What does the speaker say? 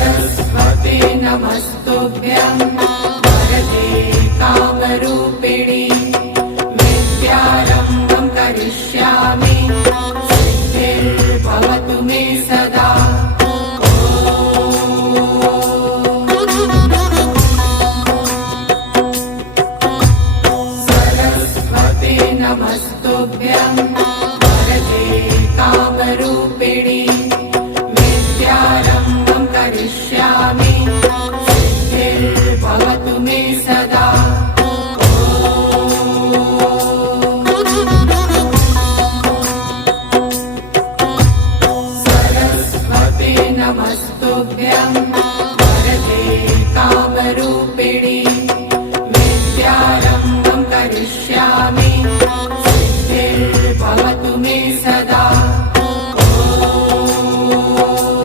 सरस्वते नमस्तुभ्यं वरदे कामरूपिणि विद्यारम्भं करिष्यामि सिद्धिर्भवतु मे सदा। सरस्वते नमस्तुभ्यं वरदे कामरूपिणि विद्यारम्भं करिष्यामि सिद्धिर्भवतु मे सदा। सरस्वते नमस्तुभ्यं